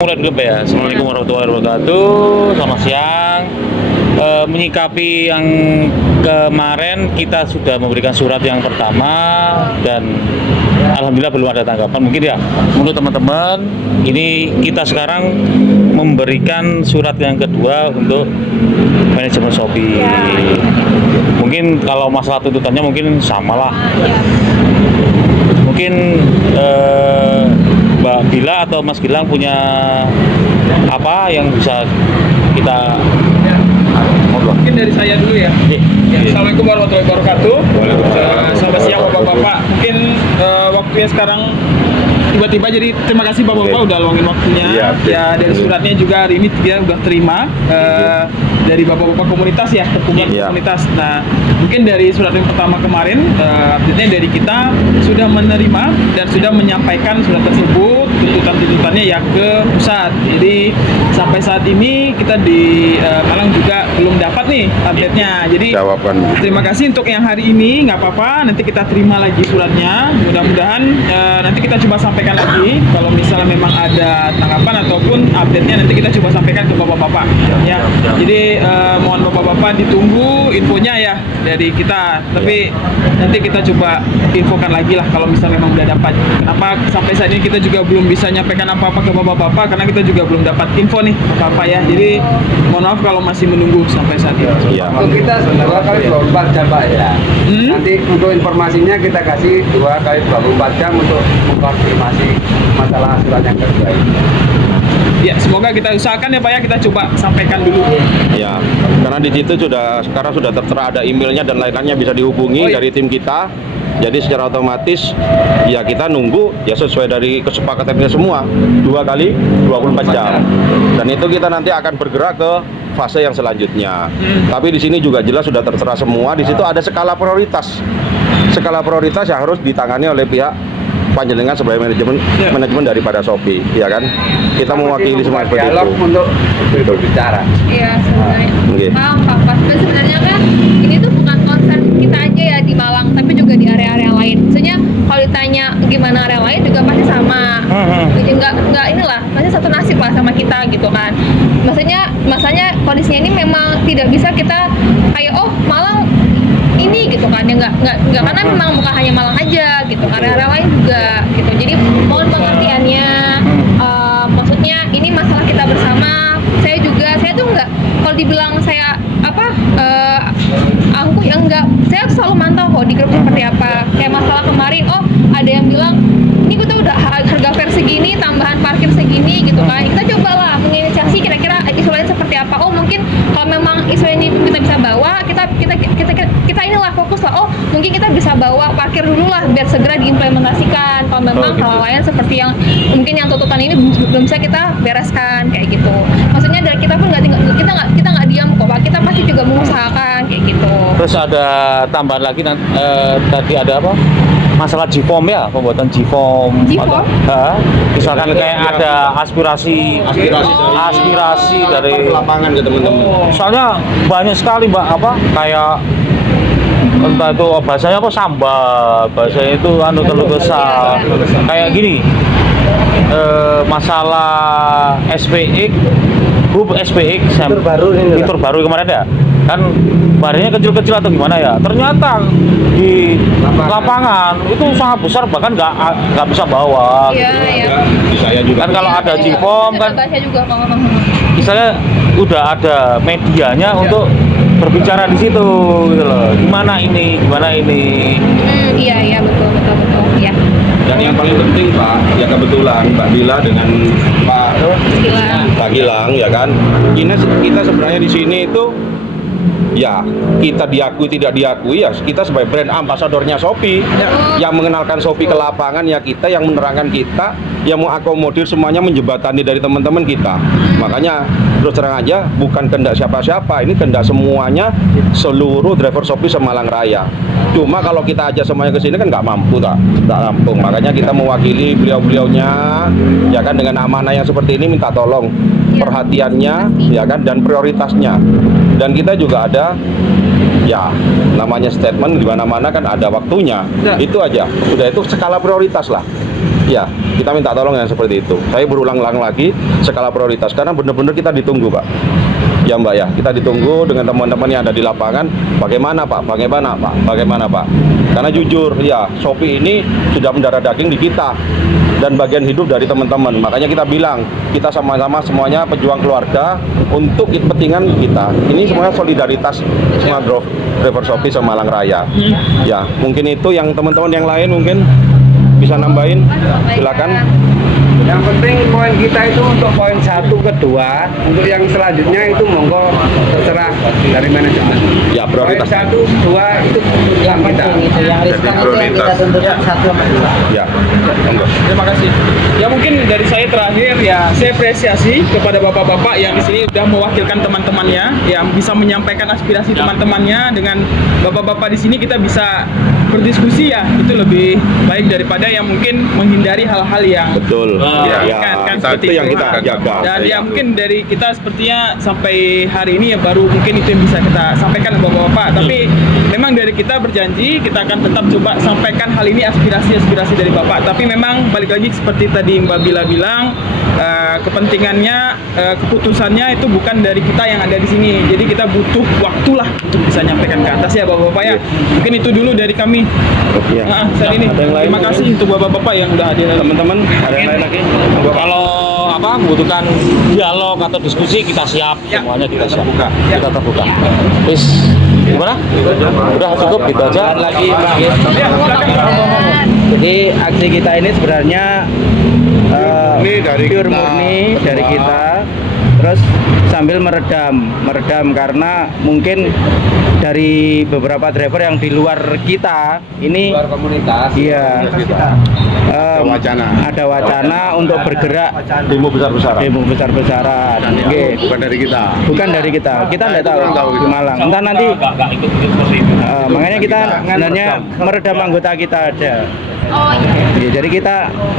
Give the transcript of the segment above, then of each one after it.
Mulai dulu ya. Assalamualaikum warahmatullahi wabarakatuh. Selamat siang. Menyikapi yang kemarin kita sudah memberikan surat yang pertama dan alhamdulillah belum ada tanggapan. Mungkin ya menurut teman-teman ini kita sekarang memberikan surat yang kedua untuk manajemen Shopee. Mungkin kalau masalah tuntutannya mungkin samalah. Mungkin Mbak Bila atau Mas Gilang punya apa yang bisa kita mungkin dari saya dulu ya. Assalamualaikum warahmatullahi wabarakatuh. Selamat siang Bapak-bapak. Mungkin waktunya sekarang tiba-tiba, jadi terima kasih Bapak-bapak udah luangin waktunya. Ya dari suratnya juga hari ini kita udah terima dari Bapak-bapak komunitas ya, perkumpulan komunitas. Nah mungkin dari surat yang pertama kemarin update-nya dari kita sudah menerima dan sudah menyampaikan surat tersebut tuntutan-tuntutannya ya ke pusat. Jadi sampai saat ini kita di Malang juga belum dapat nih update-nya. Jadi terima kasih untuk yang hari ini, nggak apa-apa, nanti kita terima lagi suratnya. Mudah-mudahan nanti kita coba sampaikan lagi kalau misalnya memang ada tanggapan ataupun update-nya, nanti kita coba sampaikan ke bapak-bapak ya. Jadi mohon bapak-bapak ditunggu infonya ya dari kita, tapi nanti kita coba infokan lagi lah kalau misalnya memang udah dapat. Kenapa sampai saat ini kita juga belum bisa nyampaikan apa-apa ke bapak-bapak, karena kita juga belum dapat info nih bapak-bapak ya. Jadi mohon maaf kalau masih menunggu sampai saat ini. Untuk kita 2 kali 24 jam Pak ya. Nanti untuk informasinya kita kasih 2 kali 24 jam untuk mengkonfirmasi masalah surat yang kedua ini. Ya, semoga kita usahakan ya Pak ya, kita coba sampaikan dulu. Ya, karena di situ sekarang sudah tertera ada emailnya dan lain-lainnya bisa dihubungi dari tim kita. Jadi secara otomatis ya kita nunggu ya sesuai dari kesepakatannya semua 2 kali 24 jam. Dan itu kita nanti akan bergerak ke fase yang selanjutnya. Tapi di sini juga jelas sudah tertera semua. Di situ ada skala prioritas. Skala prioritas yang harus ditangani oleh pihak panjenengan sebagai manajemen daripada Shopee, ya kan? Kita mewakili semua seperti itu. Untuk berbicara. Iya, sebenarnya. Pak. Sebenarnya kan ini tuh bukan concern kita aja ya di Malang, tapi juga di area-area lain. Maksudnya kalau ditanya gimana area lain juga pasti sama. Jadi nggak inilah, pasti satu nasib lah sama kita gitu kan. Masanya kondisinya ini memang tidak bisa kita kayak Malang ini gitu kan ya, nggak karena memang bukan hanya Malang aja gitu, area-area lain juga gitu. Jadi mohon pengertiannya, maksudnya ini masalah kita bersama. Saya tuh nggak, kalau dibilang saya angkuh ya enggak, saya selalu mantau kok di grup seperti apa. Kayak masalah kemarin, ada yang bilang ini kita udah harga fair segini, tambahan parkir segini gitu kan. Kita cobalah menginisiasi kira-kira isu lain seperti apa. Mungkin kalau memang isu ini kita bisa bawa, kita inilah fokus lah. Mungkin kita bisa bawa parkir dulu lah biar segera diimplementasikan. Kalau memang hal lain seperti yang mungkin yang tuntutan ini belum bisa kita bereskan kayak gitu. Maksudnya dari kita pun kita nggak diam kok Pak. Kita pasti juga mengusahakan kayak gitu. Terus ada tambahan lagi tadi ada apa? Masalah G-form ya, pembuatan G-form. Misalkan kayak ada aspirasi dari lapangan ke teman-teman. Soalnya banyak sekali Mbak kayak entah itu bahasanya sambat, bahasanya itu telur besar. Kayak gini. Masalah SPX, grup SPX fitur baru kemarin ya, kan barangnya kecil-kecil atau gimana ya, ternyata di lapangan itu sangat besar, bahkan nggak bisa bawa. Saya juga Kan kalau ada G-form kan misalnya udah ada medianya untuk berbicara di situ gitu loh, gimana ini Iya betul ya. Dan yang paling penting Pak, ya kebetulan Mbak Bila dengan Pak Gilang ya kan, kita sebenarnya di sini itu ya kita diakui tidak diakui ya kita sebagai brand ambasadornya Shopee yang mengenalkan Shopee ke lapangan ya kita, yang menerangkan kita, yang mengakomodir semuanya, menjembatani dari teman-teman kita. Makanya terus terang aja bukan kehendak siapa-siapa, ini kehendak semuanya, seluruh driver Shopee Semalang Raya. Cuma kalau kita aja semuanya ke sini kan nggak mampu tak rampung. Makanya kita mewakili beliau-beliaunya ya kan, dengan amanah yang seperti ini minta tolong perhatiannya ya kan, dan prioritasnya. Dan kita juga ada ya namanya statement di mana-mana kan ada waktunya. Itu aja. Udah, itu skala prioritas lah. Ya, kita minta tolong yang seperti itu. Saya berulang-ulang lagi skala prioritas karena benar-benar kita ditunggu, Pak. Ya Mbak ya, kita ditunggu dengan teman-teman yang ada di lapangan. Bagaimana Pak? Bagaimana Pak? Bagaimana Pak? Karena jujur ya, Shopee ini sudah mendarah daging di kita dan bagian hidup dari teman-teman. Makanya kita bilang, kita sama-sama semuanya pejuang keluarga untuk kepentingan kita. Ini semuanya solidaritas semua driver Shopee Malang Raya. Ya, mungkin itu yang teman-teman yang lain mungkin bisa nambahin, silakan. Yang penting poin kita itu untuk poin 1 ke 2, untuk yang selanjutnya itu monggo terserah dari manajemen. Ya, prioritas. Poin 1, 2 itu keputusan kita. Yang riskan itu yang kita tentukan 1 sama 2. Ya, monggo. Terima kasih. Ya mungkin dari saya terakhir ya, saya apresiasi kepada bapak-bapak yang di sini sudah mewakilkan teman-temannya, yang bisa menyampaikan aspirasi teman-temannya. Dengan bapak-bapak di sini kita bisa berdiskusi ya, itu lebih baik daripada yang mungkin menghindari hal-hal yang Betul. Ya, kan itu seperti yang kita akan jaga. Dan ya mungkin dari kita sepertinya sampai hari ini ya baru mungkin itu yang bisa kita sampaikan ke bapak-bapak. Tapi memang dari kita berjanji kita akan tetap coba sampaikan hal ini, aspirasi-aspirasi dari bapak. Tapi memang balik lagi seperti tadi Mbak Bila bilang, kepentingannya, keputusannya itu bukan dari kita yang ada di sini. Jadi kita butuh waktulah untuk bisa nyampaikan ke atas ya bapak-bapak ya. Mungkin itu dulu dari kami. Ya. Saat ini terima kasih untuk bapak-bapak yang udah hadir. Teman-teman, ada yang lain lagi? Kalau membutuhkan dialog atau diskusi kita siap, semuanya kita siap. Kita terbuka. Terus gimana? Udah cukup gitu aja. Lagi Pak. Jadi aksi kita ini sebenarnya pure murni dari kita. Terus sambil meredam karena mungkin dari beberapa driver yang di luar kita ini Luar komunitas. iya ada wacana untuk bergerak Demo besar-besaran. Oke. Bukan dari kita nggak tahu di Malang, entah nanti makanya kita sebenarnya meredam anggota kita aja. Oh iya. Ya, jadi kita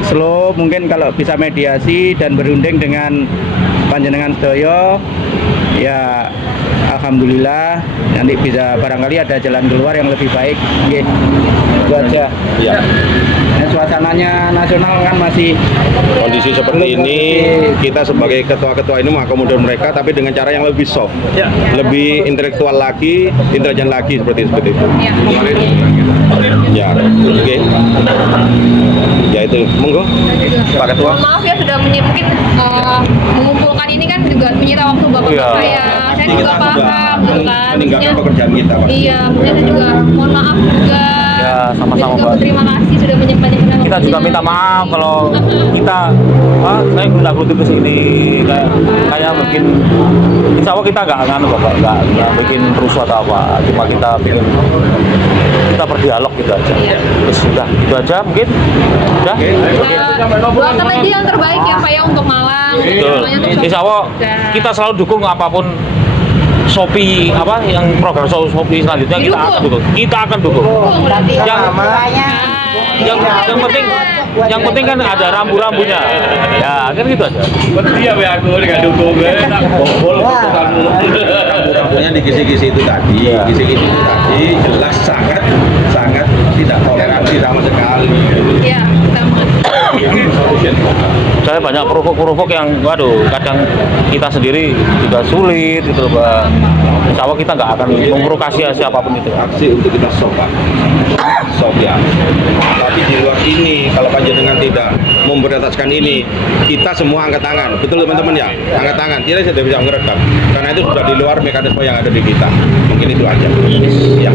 slow, mungkin kalau bisa mediasi dan berunding dengan panjenengan sedoyo ya alhamdulillah nanti bisa barangkali ada jalan keluar yang lebih baik. Oke, itu aja. Ya. Nah, suasananya nasional kan masih Kondisi seperti ini kita sebagai ketua-ketua ini mengakomodir mereka tapi dengan cara yang lebih soft, lebih intelektual lagi, intelijen lagi seperti itu. Ya. Ya, oke. Ya itu, monggo Pak Ketua. Mohon maaf ya sudah mungkin mengumpulkan ini kan juga menyita waktu bapak-bapak ya. Saya juga paham gitu kan. Meninggalkan pekerjaan kita, Pak. Iya, maksudnya saya juga mohon maaf juga. Ya, sama-sama, Dan juga Mbak. berterima kasih sudah menyempatkan Kita juga minta maaf kalau kita saya nggak berhenti ke sini kayak mungkin insya Allah kita nggak bikin rusuh atau apa, cuma kita berdialog gitu aja. Terus sudah itu aja mungkin udah. Doakan aja yang terbaik ya Pak ya untuk Malang. Betul. Semuanya untuk Insya Allah kita selalu dukung apapun Shopee yang program Shopee selanjutnya kita akan dukung. berarti. Yang penting kan ada rambu-rambunya. Ya, kan gitu aja. Rambu-rambunya di kisi-kisi itu tadi, kisi-kisi itu tadi jelas sangat tidak toleransi sama sekali. Iya, kita Saya banyak provok yang kadang kita sendiri juga sulit gitu loh, Pak. Insya Allah kita nggak akan memprovokasi siapapun itu. Aksi untuk kita stop, Pak. Stop ya. Tapi di luar ini kalau panjenengan tidak memprioritaskan ini, kita semua angkat tangan. Betul teman-teman ya? Angkat tangan. Tidak sudah bisa merekam. Karena itu sudah di luar mekanisme yang ada di kita. Mungkin itu aja. Ya.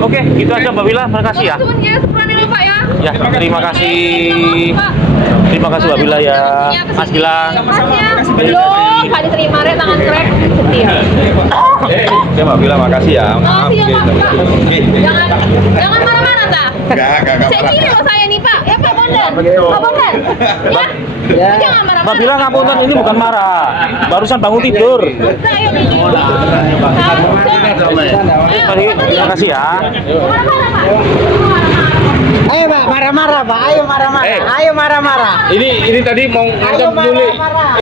Oke, gitu aja Mbak Bila. Terima kasih ya. Waktunya seperti ini Pak ya. Ya, terima kasih. Terima kasih Mbak Bila ya. Mas Gilang. Belum, Pak diterima tangan krek setia. Oke Mbak Bila, makasih ya. Makasih ya, Pak. Oke. Jangan marah-marah, Ta. Enggak Saya marah. kiri loh saya nih, Pak. Ya, Pak Bondan. Pak Bondan. Ya. Jangan marah-marah. Mbak Bila ngapunten ini bukan marah. Barusan bangun tidur. Saya ini. Terima kasih ya. Marah-marah, Pak. Ayo Pak, marah-marah Pak, ayo marah-marah. Ayo marah-marah. Ini tadi mau Ayo marah-marah.